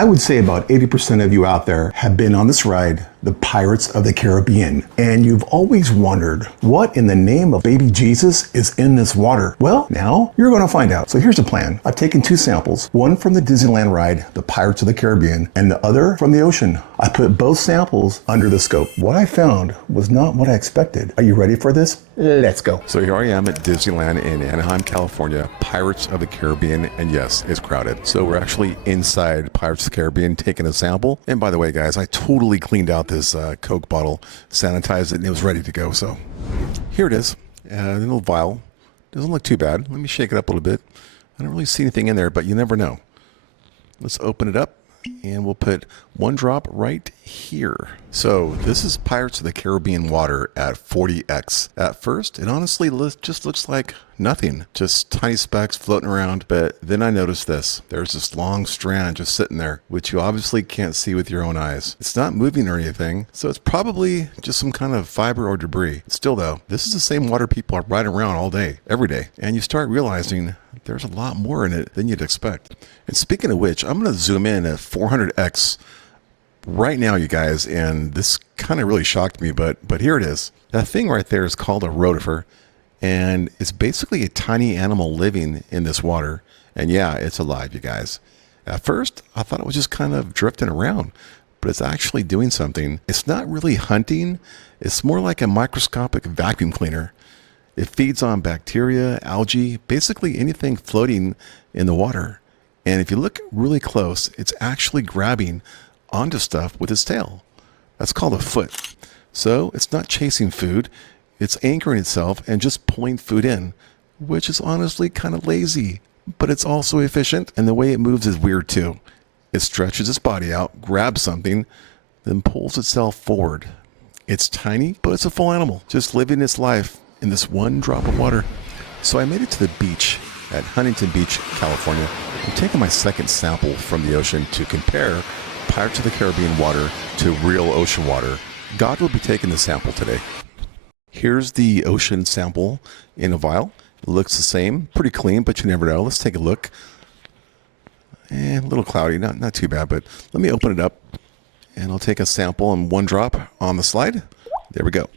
I would say about 80% of you out there have been on this ride, the Pirates of the Caribbean, and you've always wondered, what in the name of baby Jesus is in this water? Well, now you're going to find out. So here's the plan. I've taken 2 samples, one from the Disneyland ride, the Pirates of the Caribbean, and the other from the ocean. I put both samples under the scope. What I found was not what I expected. Are you ready for this? Let's go. So here I am at Disneyland in Anaheim, California, Pirates of the Caribbean, and yes, it's crowded. So we're actually inside Pirates of the Caribbean taking a sample. And by the way, guys, I totally cleaned out this Coke bottle, sanitized it, and it was ready to go. So here it is, a little vial. Doesn't look too bad. Let me shake it up a little bit. I don't really see anything in there, but you never know. Let's open it up. And we'll put 1 drop right here. So this is Pirates of the Caribbean water at 40x. At first, it honestly just looks like nothing, just tiny specks floating around. But then I noticed this. There's this long strand just sitting there, which you obviously can't see with your own eyes. It's not moving or anything, so it's probably just some kind of fiber or debris. Still though, this is the same water people are riding around all day, every day. And you start realizing there's a lot more in it than you'd expect. And speaking of which, I'm going to zoom in at 400x right now, you guys, and this kind of really shocked me, but here it is. That thing right there is called a rotifer, and it's basically a tiny animal living in this water. And yeah, it's alive, you guys. At first, I thought it was just kind of drifting around, but it's actually doing something. It's not really hunting. It's more like a microscopic vacuum cleaner. It feeds on bacteria, algae, basically anything floating in the water. And if you look really close, it's actually grabbing onto stuff with its tail. That's called a foot. So it's not chasing food, it's anchoring itself and just pulling food in, which is honestly kind of lazy, but it's also efficient. And the way it moves is weird too. It stretches its body out, grabs something, then pulls itself forward. It's tiny, but it's a full animal, just living its life in this 1 drop of water. So I made it to the beach at Huntington Beach, California. I'm taking my second sample from the ocean to compare Pirates of the Caribbean water to real ocean water. God will be taking the sample today. Here's the ocean sample in a vial. It looks the same, pretty clean, but you never know. Let's take a look. And a little cloudy, not too bad, but let me open it up and I'll take a sample and 1 drop on the slide. There we go.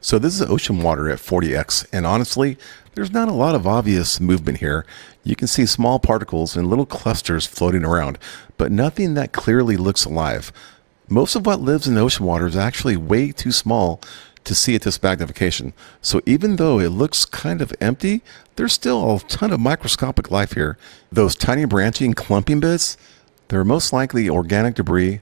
So this is ocean water at 40x, and honestly, there's not a lot of obvious movement here. You can see small particles and little clusters floating around, but nothing that clearly looks alive. Most of what lives in ocean water is actually way too small to see at this magnification. So even though it looks kind of empty, there's still a ton of microscopic life here. Those tiny branching clumping bits, they're most likely organic debris,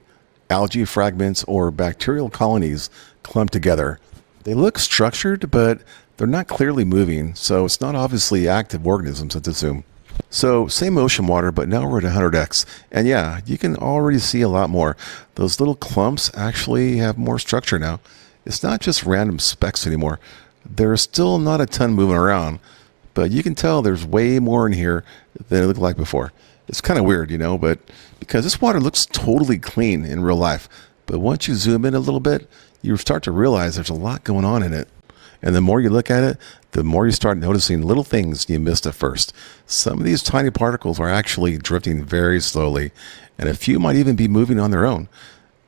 algae fragments, or bacterial colonies clumped together. They look structured, but they're not clearly moving, so it's not obviously active organisms at the zoom. So same ocean water, but now we're at 100x. And yeah, you can already see a lot more. Those little clumps actually have more structure now. It's not just random specks anymore. There's still not a ton moving around, but you can tell there's way more in here than it looked like before. It's kind of weird, you know, but because this water looks totally clean in real life, but once you zoom in a little bit, you start to realize there's a lot going on in it. And the more you look at it, the more you start noticing little things you missed at first. Some of these tiny particles are actually drifting very slowly, and a few might even be moving on their own.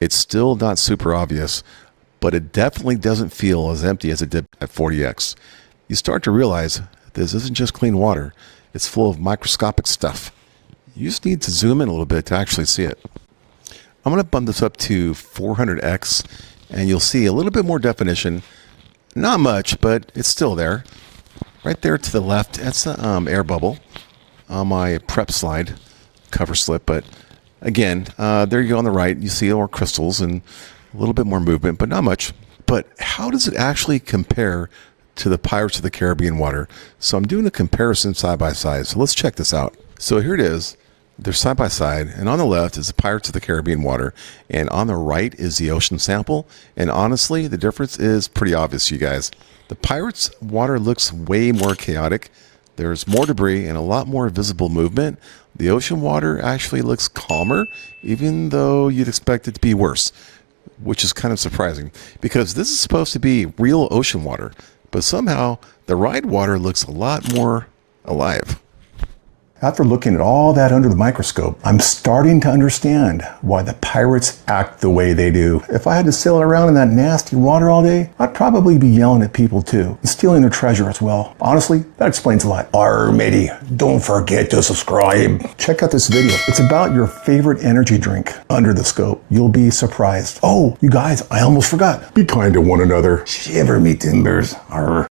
It's still not super obvious, but it definitely doesn't feel as empty as it did at 40x. You start to realize this isn't just clean water. It's full of microscopic stuff. You just need to zoom in a little bit to actually see it. I'm going to bump this up to 400x, and you'll see a little bit more definition. Not much, but it's still there. Right there to the left, that's an air bubble on my prep slide cover slip. But again, there you go on the right. You see more crystals and a little bit more movement, but not much. But how does it actually compare to the Pirates of the Caribbean water? So I'm doing a comparison side by side. So let's check this out. So here it is. They're side by side, and on the left is the Pirates of the Caribbean water, and on the right is the ocean sample. And honestly, the difference is pretty obvious, you guys. The Pirates water looks way more chaotic. There's more debris and a lot more visible movement. The ocean water actually looks calmer, even though you'd expect it to be worse, which is kind of surprising because this is supposed to be real ocean water, but somehow the ride water looks a lot more alive. After looking at all that under the microscope, I'm starting to understand why the pirates act the way they do. If I had to sail around in that nasty water all day, I'd probably be yelling at people too, and stealing their treasure as well. Honestly, that explains a lot. Arr, matey, don't forget to subscribe. Check out this video. It's about your favorite energy drink under the scope. You'll be surprised. Oh, you guys, I almost forgot. Be kind to one another. Shiver me timbers. Arr.